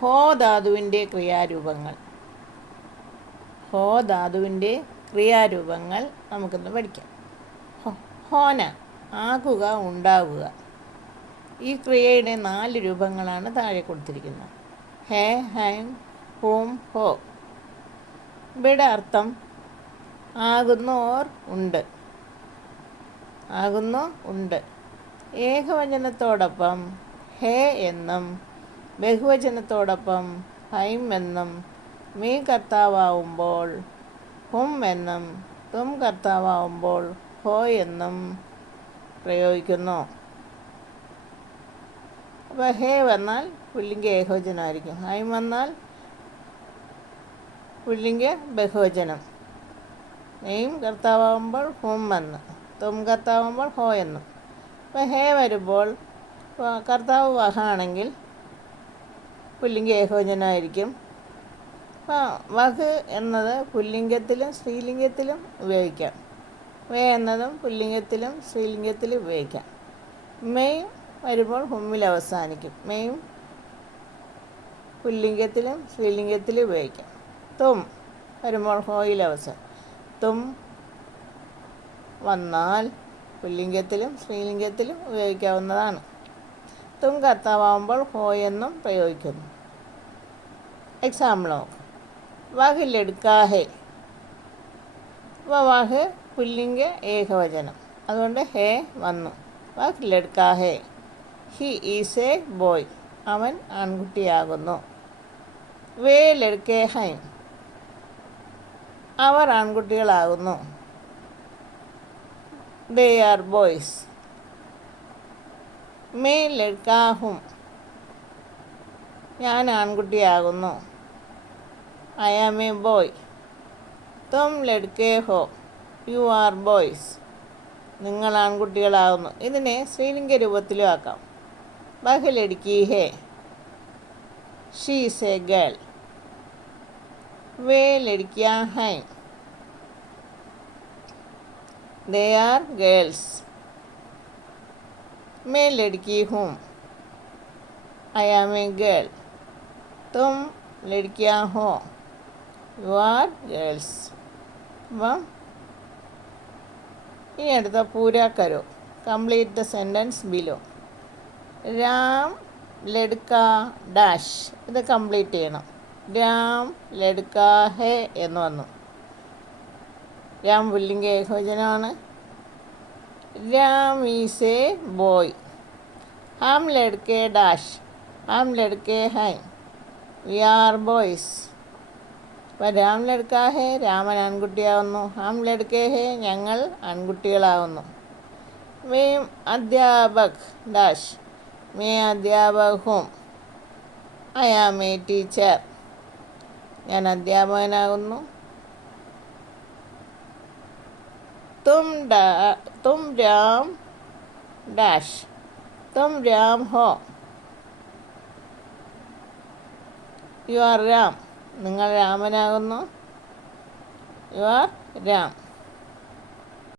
ഹോ ധാതുവിൻ്റെ ക്രിയാരൂപങ്ങൾ. ഹോ ധാതുവിൻ്റെ ക്രിയാരൂപങ്ങൾ നമുക്കൊന്ന് പഠിക്കാം. ഹോന ആകുക, ഉണ്ടാവുക. ഈ ക്രിയയുടെ 4 രൂപങ്ങളാണ് താഴെ കൊടുത്തിരിക്കുന്നത്. ഹേ, ഹൈം, ഹൂം, ഹോ. ഇവയുടെ അർത്ഥം ആകുന്നു ഓർ ഉണ്ട്. ആകുന്നു, ഉണ്ട്. ഏകവചനത്തോടൊപ്പം ഹേ എന്നും ബഹുവചനത്തോടൊപ്പം ഹൈം എന്നും മീ കർത്താവാവുമ്പോൾ ഹും എന്നും തും കർത്താവാവുമ്പോൾ ഹോ എന്നും പ്രയോഗിക്കുന്നു. അപ്പോൾ ഹേ വന്നാൽ പുല്ലിംഗ ഏകവചനമായിരിക്കും. ഹൈം വന്നാൽ പുല്ലിംഗ ബഹുവചനം. മീം കർത്താവാകുമ്പോൾ ഹും എന്ന്, തും കർത്താവുമ്പോൾ ഹോ എന്നും. അപ്പോൾ ഹേ വരുമ്പോൾ കർത്താവ് വഹ ആണെങ്കിൽ പുല്ലിംഗ ഏകവചനമായിരിക്കും. അപ്പോൾ വഹ് എന്നത് പുല്ലിംഗത്തിലും സ്ത്രീലിംഗത്തിലും ഉപയോഗിക്കാം. വേ എന്നതും പുല്ലിംഗത്തിലും സ്ത്രീലിംഗത്തിലും ഉപയോഗിക്കാം. മെയ് വരുമ്പോൾ ഹുമ്മിൽ അവസാനിക്കും. മെയും പുല്ലിംഗത്തിലും സ്ത്രീലിംഗത്തിലും ഉപയോഗിക്കാം. തും വരുമ്പോൾ ഹോയിൽ അവസാനം. തും വന്നാൽ പുല്ലിംഗത്തിലും സ്ത്രീലിംഗത്തിലും ഉപയോഗിക്കാവുന്നതാണ്. തും കർത്താവാകുമ്പോൾ ഹോ എന്നും പ്രയോഗിക്കുന്നു. എക്സാമ്പിൾ നോക്കാം. വഹ് ലഡ്കാ ഹേ. അപ്പോൾ വഹ് പുല്ലിംഗ ഏകവചനം, അതുകൊണ്ട് ഹേ വന്നു. വഹ് ലഡ്കാ ഹേ. He is a boy. അവൻ ആൺകുട്ടിയാകുന്നു. വേ ലഡ്കേ ഹൈം. അവർ ആൺകുട്ടികളാകുന്നു. They are boys. മേ ലഡ്കാ ഹും. ഞാൻ ആൺകുട്ടിയാകുന്നു. I am a boy. തും ലഡ്കേ ഹോ. You are boys. നിങ്ങൾ ആൺകുട്ടികളാകുന്നു. ഇതിനെ സ്ത്രീലിംഗ രൂപത്തിലും ആക്കാം. വഹ് ലഡ്കി ഹേ. She is a girl. വേ ലഡ്കിയാ ഹൈം. They are girls. മേ ലഡ്കി ഹൂം. I am a girl. തും ലഡ്കിയാ ഹോ. You are girls. അപ്പം ഇനി അടുത്ത പൂരാ കരോ. Complete the sentence below. Ram ലഡ്കാ ഡാഷ്. ഇത് കംപ്ലീറ്റ് ചെയ്യണം. രാം ലഡ്കാ ഹേ എന്ന് വന്നു. രാം പുല്ലിംഗ ഏകവചനമാണ്. Ram is a boy. ഹം ലഡ്കേ ഡാഷ്. ഹം ലഡ്കേ ഹൈ. We are boys. അപ്പോൾ രാം ലഡ്കാ ഹേ, രാമൻ ആൺകുട്ടിയാവുന്നു. ഹം ലഡ്കേ ഹേ, ഞങ്ങൾ ആൺകുട്ടികളാവുന്നു. മേം അധ്യാപക് ഡാഷ്. മേ അധ്യാപക് ഹും. I am a teacher. ഞാൻ അധ്യാപകനാകുന്നു. തും രാം ഡാഷ്. തും രാം ഹോ. You are Ram. നിങ്ങൾ രാമനാകുന്നു. U are Ram.